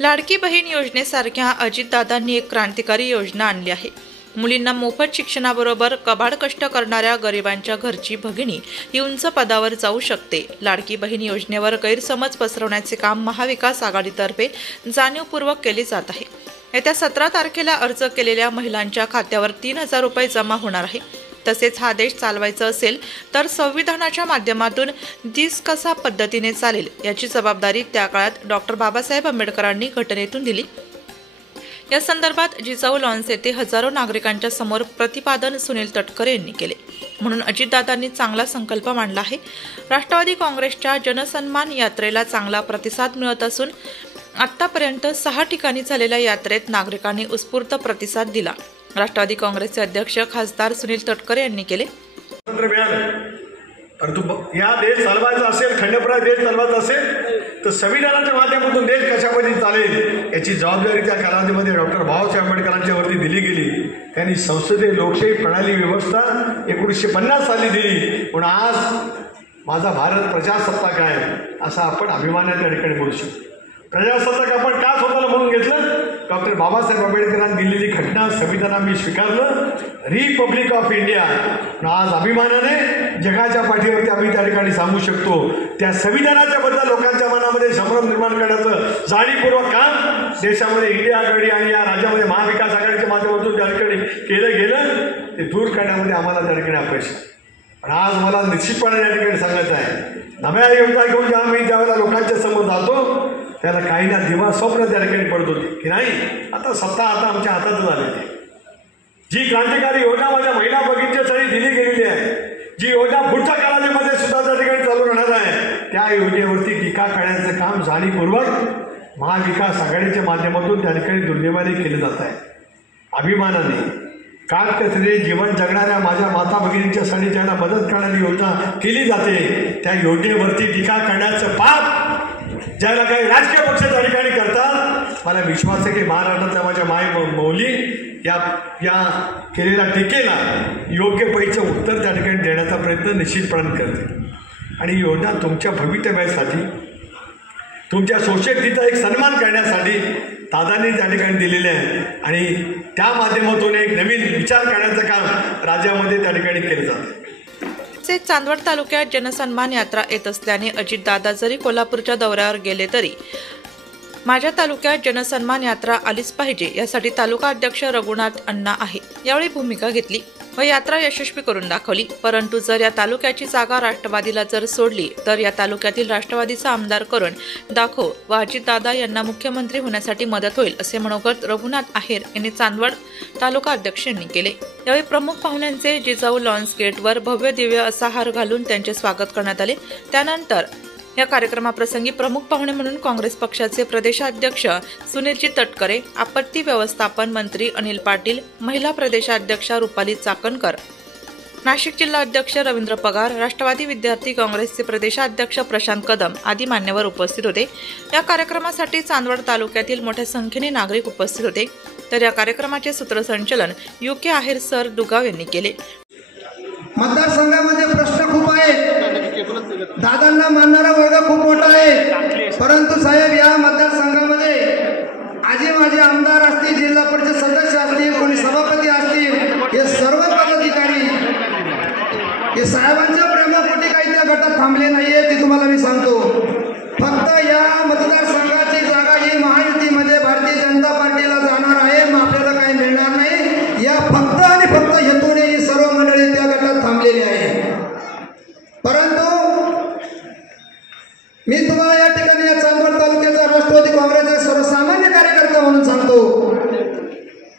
लाडकी बहीण योजनेसारख्या अजितदादांनी एक क्रांतिकारी योजना आणली आहे। मुलींना मोफत शिक्षणाबरोबर कबाड कष्ट करणाऱ्या गरिबांच्या घरची भगिनी ही उंच पदावर जाऊ शकते। लाडकी बहीण योजनेवर गैरसमज पसरवण्याचे काम महाविकास आघाडीतर्फे जाणीवपूर्वक केले जात आहे। येत्या 17 तारखेला अर्ज केलेल्या महिलांच्या खात्यावर 3000 रुपये जमा होणार आहे। तसेच हा देश चालवायचा असेल तर संविधानाच्या माध्यमातून देश कसा पद्धतीने चालेल याची जबाबदारी त्या काळात डॉक्टर बाबासाहेब आंबेडकरांनी घटनेतून दिली। या संदर्भात जिजाऊ लॉन्स येथे हजारो नागरिकांच्या समोर प्रतिपादन सुनील तटकरे यांनी केले। म्हणून अजितदादांनी चांगला संकल्प मांडला आहे। राष्ट्रवादी काँग्रेसच्या जनसन्मान यात्रेला चांगला प्रतिसाद मिळत असून आतापर्यंत 6 ठिकाणी झालेल्या यात्रेत नागरिकांनी उत्स्फूर्त प्रतिसाद दिला। राष्ट्रवादी काँग्रेसचे अध्यक्ष खासदार सुनील तटकरे यांनी केले। परंतु या देश चालवायचा असेल, खंडप्राय देश चालवायचा असेल तर संविधानाच्या माध्यमातून देश कशा पद्धतीने चालेल याची जबाबदारी त्या कालावधीमध्ये डॉक्टर बाबासाहेब आंबेडकरांच्या वरती दिली गेली। त्यांनी संसदीय लोकशाही प्रणाली व्यवस्था 1950 साली दिली। पण आज माझा भारत प्रजासत्ताक आहे असा आपण अभिमानाच्या ठिकाणी बोलू शकतो। प्रजासत्ताक आपण का स्वतःला म्हणून घेतलं? डॉक्टर बाबासाहेब आंबेडकरांनी दिलेली घटना संविधान मी स्वीकारलं, रिपब्लिक ऑफ इंडिया। आज अभिमानाने जगाच्या पाठीवरती आम्ही त्या ठिकाणी सांगू शकतो त्या संविधानाच्या बद्दल लोकांच्या मनामध्ये संभ्रम निर्माण करण्याचं जाणीवपूर्वक काम देशामध्ये इंडिया आघाडी आणि या राज्यामध्ये महाविकास आघाडीच्या माध्यमातून त्या ठिकाणी केलं गेलं ते दूर करण्यामध्ये आम्हाला त्या ठिकाणी अपयश। पण आज मला निश्चितपणे या ठिकाणी सांगायचं आहे, नव्या योजना घेऊन जेव्हा मी त्यावेळेला लोकांच्या समोर जातो त्याला काही ना दिवा स्वप्न त्या ठिकाणी पडत होती की नाही आता सत्ता आता आमच्या हातात झाली। जी क्रांतिकारी योजना माझ्या महिला भगिनीसाठी दिली गेलेली आहे, जी योजना पुढच्या कालावधीमध्ये सुद्धा त्या ठिकाणी चालू राहणार आहे, त्या योजनेवरती टीका करण्याचं काम जाणीवपूर्वक महाविकास आघाडीच्या माध्यमातून त्या ठिकाणी दुर्दैवाने केलं जात आहे। अभिमानाने काटकसरीने जीवन जगणाऱ्या माझ्या माता भगिनींच्यासाठी ज्यांना मदत करणारी योजना केली जाते त्या योजनेवरती टीका करण्याचं पाप ज्याला काही राजकीय पक्ष त्या ठिकाणी करतात, मला विश्वास आहे की महाराष्ट्रातल्या माझ्या माय मौली या केलेल्या टीकेला योग्य पैचं उत्तर त्या ठिकाणी देण्याचा प्रयत्न निश्चितपणे करते। आणि ही योजना तुमच्या भवितव्यासाठी तुमच्या सोसायटीचा एक सन्मान करण्यासाठी दादांनी त्या ठिकाणी दिलेले आहे आणि त्या माध्यमातून एक नवीन विचार करण्याचं काम राज्यामध्ये त्या ठिकाणी केलं जातं। चांदवड तालुक्यात जनसन्मान यात्रा येत असल्याने अजितदादा जरी कोल्हापूरच्या दौऱ्यावर गेले तरी माझ्या तालुक्यात जनसन्मान यात्रा आलीच पाहिजे यासाठी तालुका अध्यक्ष रघुनाथ अण्णा आहे यावेळी भूमिका घेतली व यात्रा यशस्वी करून दाखवली। परंतु जर या तालुक्याची जागा राष्ट्रवादीला जर सोडली तर या तालुक्यातील राष्ट्रवादीचा आमदार करून दाखव व अजितदादा यांना मुख्यमंत्री होण्यासाठी मदत होईल असे मनोगत रघुनाथ आहेर यांनी चांदवड तालुका अध्यक्ष यांनी केले। यावेळी प्रमुख पाहुण्यांचे जिजाऊ लॉन्स गेटवर भव्य दिव्य असा हार घालून त्यांचे स्वागत करण्यात आले। त्यानंतर या कार्यक्रमाप्रसंगी प्रमुख पाहुणे म्हणून काँग्रेस पक्षाचे प्रदेशाध्यक्ष सुनीलजी तटकरे, आपत्ती व्यवस्थापन मंत्री अनिल पाटील, महिला प्रदेशाध्यक्षा रुपाली चाकणकर, नाशिक जिल्हा अध्यक्ष रवींद्र पगार, राष्ट्रवादी विद्यार्थी काँग्रेसचे प्रदेशाध्यक्ष प्रशांत कदम आदी मान्यवर उपस्थित होते। या कार्यक्रमासाठी चांदवड तालुक्यातील मोठ्या संख्येने नागरिक उपस्थित होते। तर या कार्यक्रमाचे सूत्रसंचालन युके आहेर सर दुगाव यांनी केले। मतदारसंघामध्ये प्रश्न खूप आहेत, दादांना मानणारा वर्ग खूप मोठा आहे, परंतु साहेब या मतदारसंघामध्ये आजी माझे आमदार असतील, जिल्हा परिषद सदस्य असतील, कोणी सभापती असतील, हे सर्व पदाधिकारी हे साहेबांच्या प्रेमापोटी काही त्या गटात थांबले नाहीये ते तुम्हाला मी सांगतो। फक्त या मतदारसंघाची जागा ही महायुतीमध्ये भारतीय जनता पार्टीला जाणार आहे, मग आपल्याला काही मिळणार नाही या फक्त आणि फक्त हेतूने ही सर्व मंडळी त्या गटात थांबलेली आहे। परंतु मी तुम्हाला या ठिकाणी या चांदवड तालुक्याचा राष्ट्रवादी काँग्रेसचा सर्वसामान्य कार्यकर्ता म्हणून सांगतो,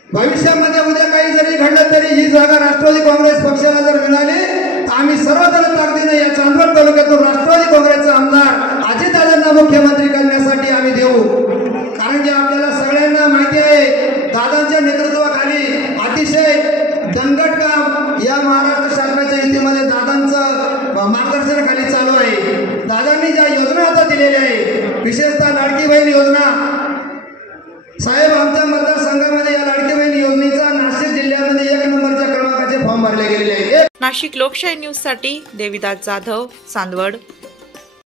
भविष्यामध्ये उद्या काही जरी घडलं तरी ही जागा राष्ट्रवादी काँग्रेस पक्षाला जर मिळाली तर आम्ही सर्वजण ताकदीने या चांदवड तालुक्यातून राष्ट्रवादी काँग्रेसचा आमदार अजितदादांना मुख्यमंत्री करण्यासाठी आम्ही देऊ। कारण की आपल्याला सगळ्यांना माहिती आहे दादांच्या नेतृत्वाखाली अतिशय दणकट काम या महाराष्ट्र शासनाच्या युतीमध्ये दादांचं मार्गदर्शनाखाली चालू आहे। दादांनी ज्या योजना आता दिलेल्या आहे, विशेषतः लाडकी बहीण योजना, साहेब आमच्या मतदारसंघामध्ये या लाडकी बहीण योजनेचा नाशिक जिल्ह्यामध्ये 1 नंबरच्या क्रमांकाचे फॉर्म भरले गेलेले आहेत। नाशिक लोकशाही न्यूज साठी देविदास जाधव, चांदवड।